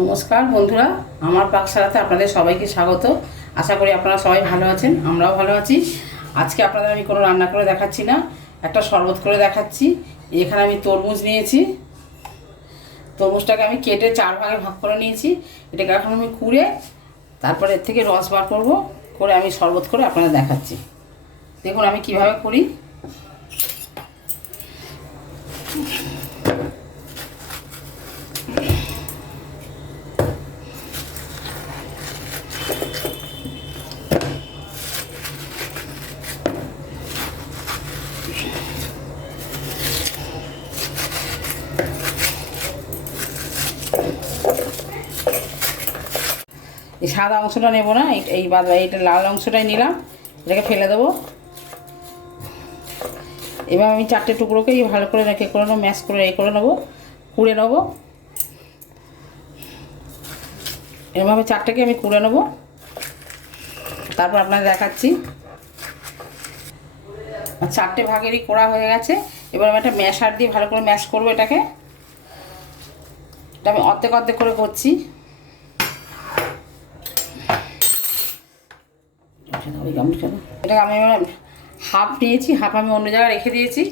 নমস্কার বন্ধুরা, আমার পাকশালাতে আপনাদের সবাইকে স্বাগত। আশা করি আপনারা সবাই ভালো আছেন, আমরাও ভালো আছি। আজকে আপনাদের আমি কোনো রান্না করে দেখাচ্ছি না, একটা শরবত করে দেখাচ্ছি। এখানে আমি তরমুজ নিয়েছি, তরমুজটাকে আমি কেটে 4 ভাগে ভাগ করে নিয়েছি। এটাকে এখন আমি কুড়ে তারপরে এর থেকে রস বার করব, করে আমি শরবত করে আপনাদের দেখাচ্ছি। দেখুন আমি কিভাবে করি। এই সাদা অংশটা নেব না, এই এইটা লাল অংশটাই নিলাম, এটাকে ফেলে দেবো। এবার আমি 4টে টুকরোকে ভালো করে রেখে করে নেবো, ম্যাশ করে করে নেবো, কুড়ে নেবো। এভাবে 4টেকে আমি কুড়ে নেবো, তারপর আপনাদের দেখাচ্ছি। 4টে ভাগেরই করা হয়ে গেছে। এবার আমি একটা ম্যাশার দিয়ে ভালো করে ম্যাশ করবো এটাকে। এটা আমি অর্ধেক অর্ধেক করে করছি। এটাকে আমি হাফ নিয়েছি, হাফ আমি অন্য জায়গায় রেখে দিয়েছি।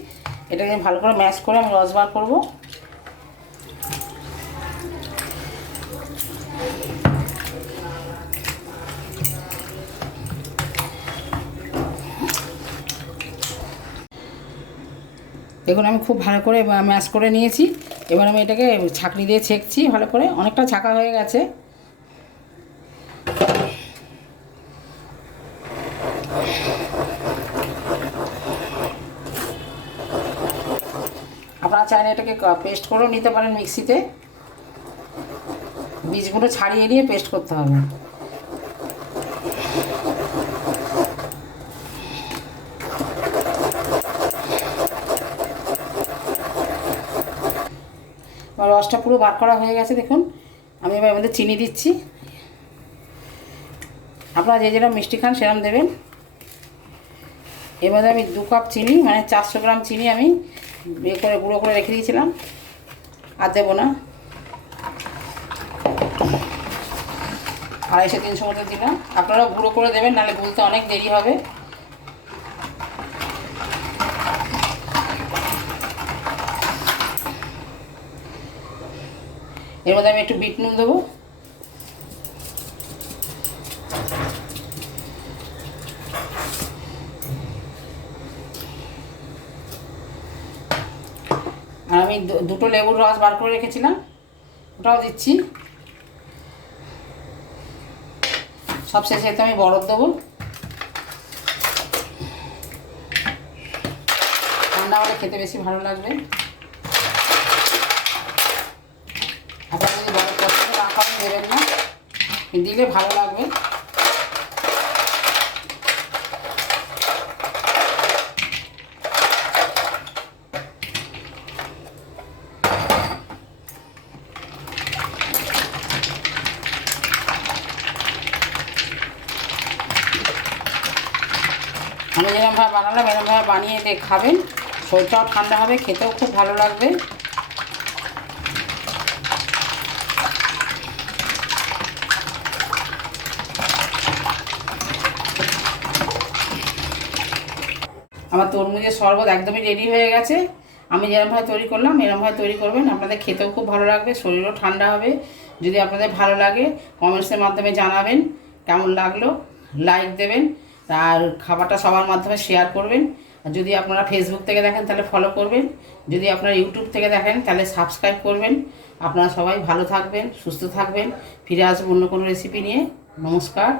এটাকে ভালো করে ম্যাশ করে আমি রস বার করবো। দেখুন আমি খুব ভালো করে ম্যাশ করে নিয়েছি। এবার আমি এটাকে ছাঁকনি দিয়ে ছেঁকছি ভালো করে, অনেকটা ছাঁকা হয়ে গেছে। আপনারা চাইলে এটাকে পেস্ট করেও নিতে পারেন মিক্সিতে, বীজগুলো ছাড়িয়ে নিয়ে পেস্ট করতে হবে। রসটা পুরো বার করা হয়ে গেছে। দেখুন আমি এবার আমাদের চিনি দিচ্ছি। আপনারা যে যেরকম মিষ্টি খান সেরকম দেবেন। এবারে আমি 2 কাপ চিনি, মানে 400 গ্রাম চিনি আমি ইয়ে করে গুঁড়ো করে রেখে দিয়েছিলাম, আর দেবো না। 250-300 মতো দিলাম। আপনারাও গুঁড়ো করে দেবেন, নাহলে গুলতে অনেক দেরি হবে। এর মধ্যে আমি একটু বিট নুন দেবো। আর আমি 2টো লেবুর রস বার করে রেখেছিলাম, ওটাও দিচ্ছি। সব শেষে তো আমি বরফ দেবো। ঠান্ডা হলে খেতে বেশি ভালো লাগবে। আপনারা যদি বরফ পছন্দ না করেন দেবেন না, দিলে ভালো লাগবে। আমি যেরকমভাবে বানালাম এরকমভাবে বানিয়ে খাবেন, শরীরটাও ঠান্ডা হবে, খেতেও খুব ভালো লাগবে। আমার তরমুজের শরবত একদমই রেডি হয়ে গেছে। আমি যেরকমভাবে তৈরি করলাম এরকমভাবে তৈরি করবেন, আপনাদের খেতেও খুব ভালো লাগবে, শরীরও ঠান্ডা হবে। যদি আপনাদের ভালো লাগে কমেন্টসের মাধ্যমে জানাবেন কেমন লাগলো, লাইক দেবেন, আর খাবারটা সবার মাধ্যমে শেয়ার করবেন। আর যদি আপনারা ফেসবুক থেকে দেখেন তাহলে ফলো করবেন, যদি আপনারা ইউটিউব থেকে দেখেন তাহলে সাবস্ক্রাইব করবেন। আপনারা সবাই ভালো থাকবেন, সুস্থ থাকবেন। ফিরে আসবো অন্য কোনো রেসিপি নিয়ে। নমস্কার।